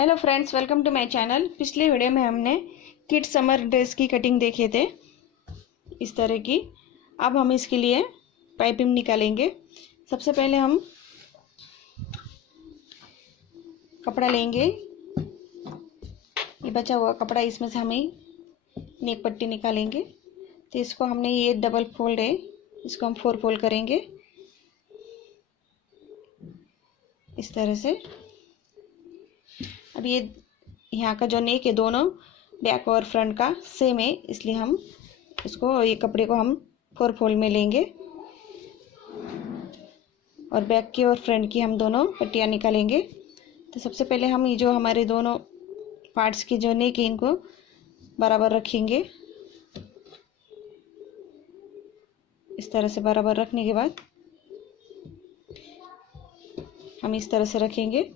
Hello friends, welcome to my channel. पिछले video में हमने किड समर ड्रेस की कटिंग देखे थे इस तरह की। अब हम इसके लिए पाइपिंग निकालेंगे। सबसे पहले हम कपड़ा लेंगे, ये बचा हुआ कपड़ा, इसमें से हमें नेक पट्टी निकालेंगे। तो इसको हमने, ये डबल फोल्ड है, इसको हम 4 फोल्ड करेंगे इस तरह से। अब ये यहाँ का जो नेक है दोनों बैक और फ्रंट का सेम है, इसलिए हम इसको, ये कपड़े को हम 4 फोल्ड में लेंगे और बैक की और फ्रंट की हम दोनों पट्टियाँ निकालेंगे। तो सबसे पहले हम ये जो हमारे दोनों पार्ट्स की जो नेक है इनको बराबर रखेंगे। इस तरह से बराबर रखने के बाद हम इस तरह से रखेंगे।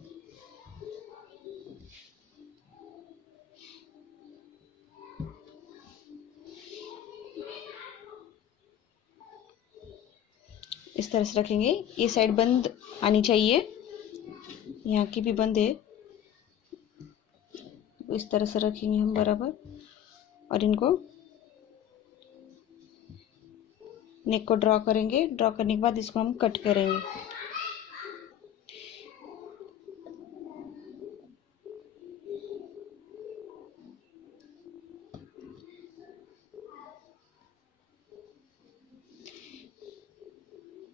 इस तरह से रखेंगे। ये साइड बंद आनी चाहिए, यहाँ की भी बंद है। इस तरह से रखेंगे हम बराबर और इनको नेक को ड्रॉ करेंगे। ड्रॉ करने के बाद इसको हम कट करेंगे।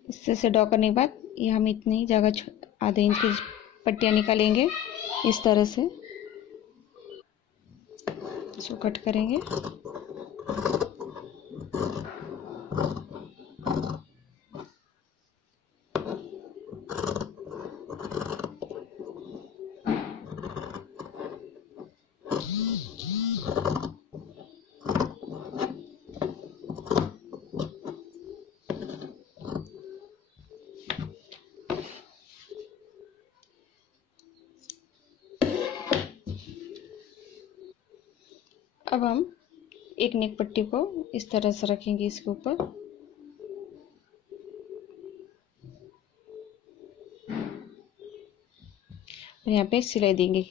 इस तरह से ड्रॉ करने के बाद ये हम इतनी जगह आधे इंच की पट्टियाँ निकालेंगे इस तरह से, इसको कट करेंगे। अब हम एक नेक पट्टी को इस तरह से रखेंगे इसके ऊपर और यहाँ पे सिलाई देंगे।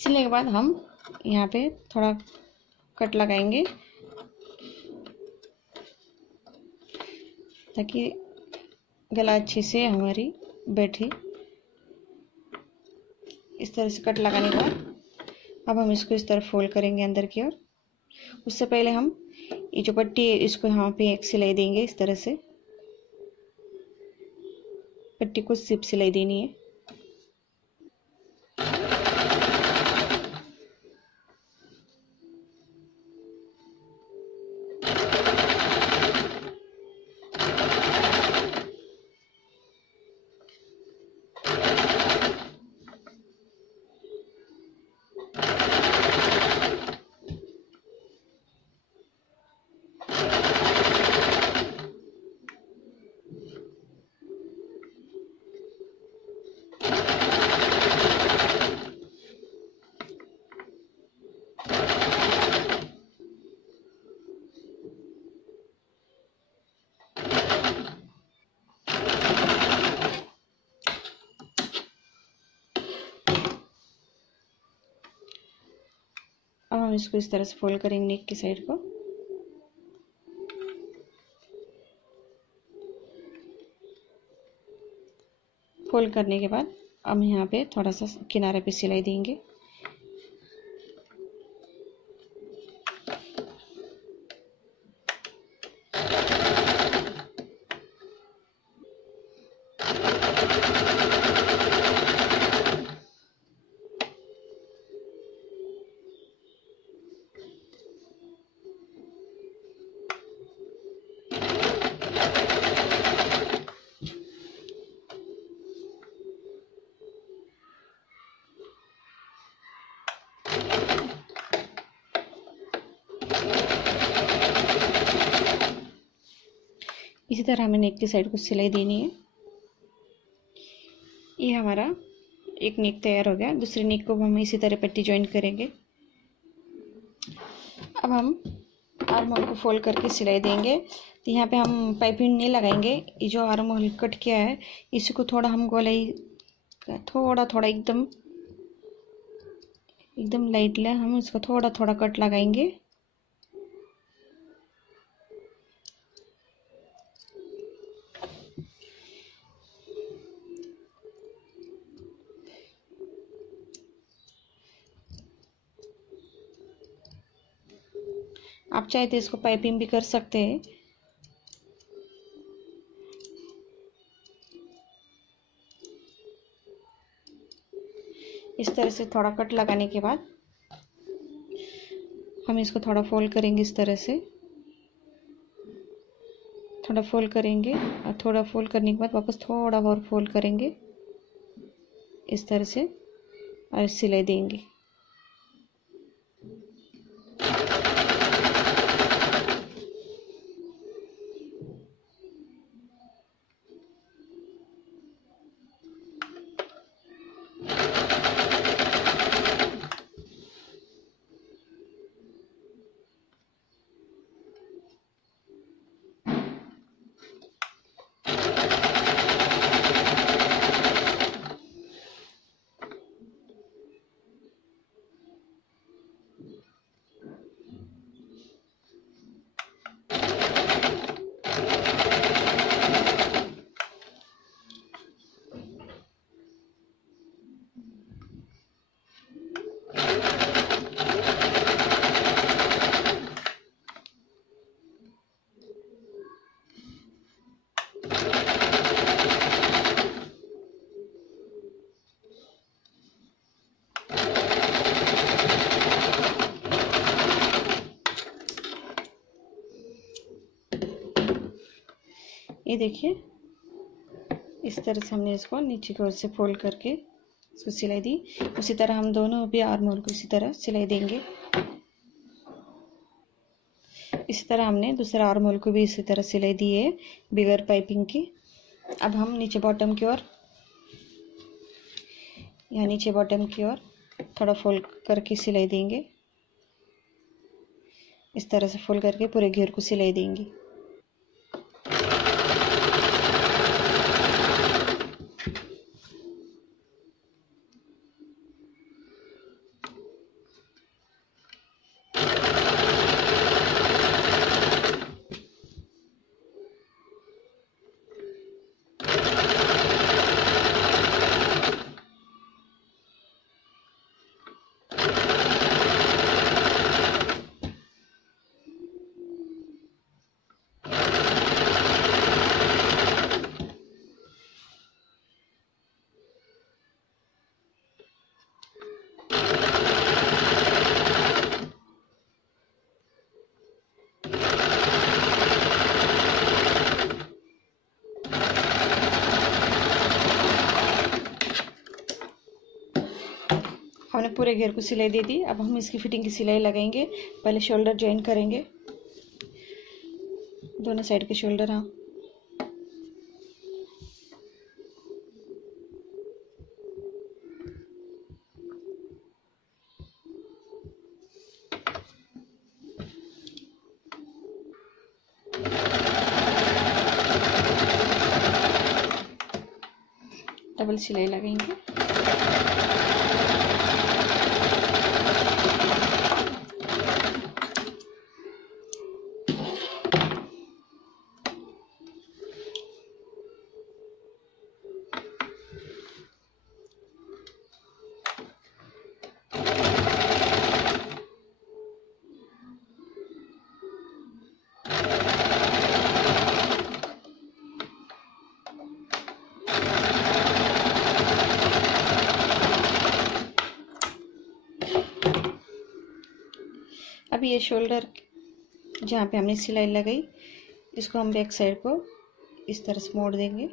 सिलने के बाद हम यहाँ पे थोड़ा कट लगाएंगे ताकि गला अच्छे से हमारी बैठे। इस तरह से कट लगाने के बाद अब हम इसको इस तरह फोल्ड करेंगे अंदर की ओर। उससे पहले हम ये जो पट्टी है इसको यहाँ पे एक सिलाई देंगे। इस तरह से पट्टी को सिर्फ सिलाई देनी है। अब हम इसको इस तरह से फोल्ड करेंगे नेक की साइड को। फोल्ड करने के बाद हम यहाँ पे थोड़ा सा किनारे पे सिलाई देंगे। इसी तरह हमें नेक की साइड को सिलाई देनी है। ये हमारा एक नेक तैयार हो गया। दूसरी नेक को हम इसी तरह पट्टी ज्वाइन करेंगे। अब हम आर्म होल को फोल्ड करके सिलाई देंगे। तो यहाँ पे हम पाइपिंग नहीं लगाएंगे। ये जो आर्म होल कट किया है इसी को थोड़ा हम गोलाई थोड़ा थोड़ा एकदम लाइटली हम इसको थोड़ा थोड़ा कट लगाएंगे। आप चाहे तो इसको पाइपिंग भी कर सकते हैं। इस तरह से थोड़ा कट लगाने के बाद हम इसको थोड़ा फोल्ड करेंगे। इस तरह से थोड़ा फोल्ड करेंगे और थोड़ा फोल्ड करने के बाद वापस थोड़ा और फोल्ड करेंगे इस तरह से और सिलाई देंगे। ये देखिए इस तरह से हमने इसको नीचे की ओर से फोल्ड करके इसको सिलाई दी। उसी तरह हम दोनों भी आर्म होल को इसी तरह सिलाई देंगे। इसी तरह हमने दूसरा आर्म होल को भी इसी तरह सिलाई दी है बिगर पाइपिंग की। अब हम नीचे बॉटम की ओर यहाँ नीचे बॉटम की ओर थोड़ा फोल्ड करके सिलाई देंगे। इस तरह से फोल्ड करके पूरे घेर को सिलाई देंगे। हमने पूरे घेर को सिलाई दे दी। अब हम इसकी फिटिंग की सिलाई लगाएंगे। पहले शोल्डर ज्वाइन करेंगे, दोनों साइड के शोल्डर। हाँ डबल सिलाई लगाएंगे। अब ये शोल्डर जहाँ पे हमने सिलाई लगाई इसको हम बैक साइड को इस तरह से मोड़ देंगे।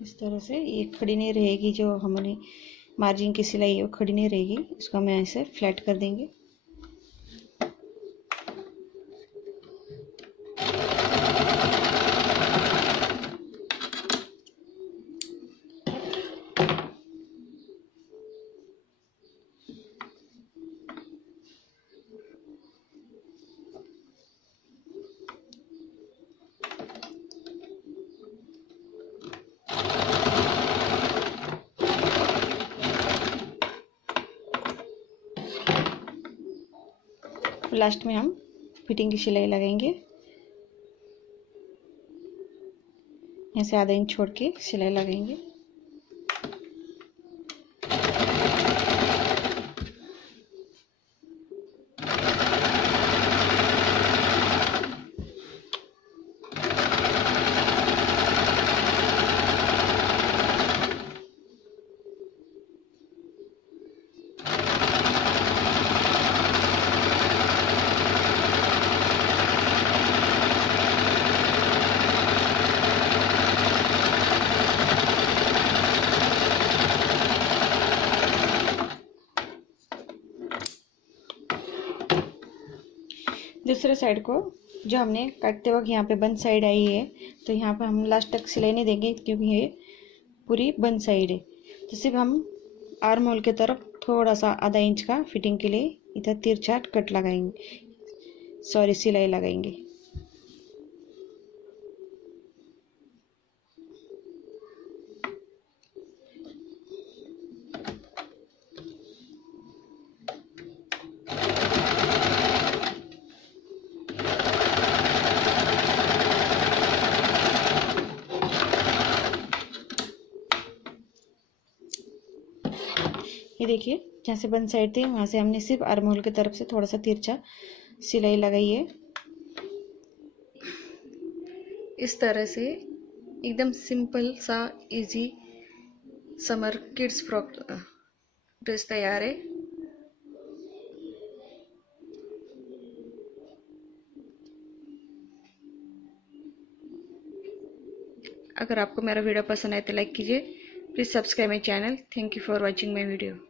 इस तरह से ये खड़ी नहीं रहेगी, जो हमने मार्जिन की सिलाई है वो खड़ी नहीं रहेगी। इसको हम ऐसे फ्लैट कर देंगे। लास्ट में हम फिटिंग की सिलाई लगाएंगे। यहाँ से आधा इंच छोड़ के सिलाई लगाएंगे। दूसरे साइड को जो हमने काटते वक्त यहाँ पे बंद साइड आई है, तो यहाँ पे हम लास्ट तक सिलाई नहीं देंगे क्योंकि ये पूरी बंद साइड है। तो सिर्फ हम आर्म होल की तरफ थोड़ा सा आधा इंच का फिटिंग के लिए इधर तिरछा कट लगाएंगे, सॉरी सिलाई लगाएंगे। ये देखिए, जहाँ से बंद साइड थी वहाँ से हमने सिर्फ आर्म होल की तरफ से थोड़ा सा तिरछा सिलाई लगाई है। इस तरह से एकदम सिंपल सा easy summer kids frock dress तैयार है। अगर आपको मेरा वीडियो पसंद आए तो लाइक कीजिए। Please subscribe my channel. Thank you for watching my video.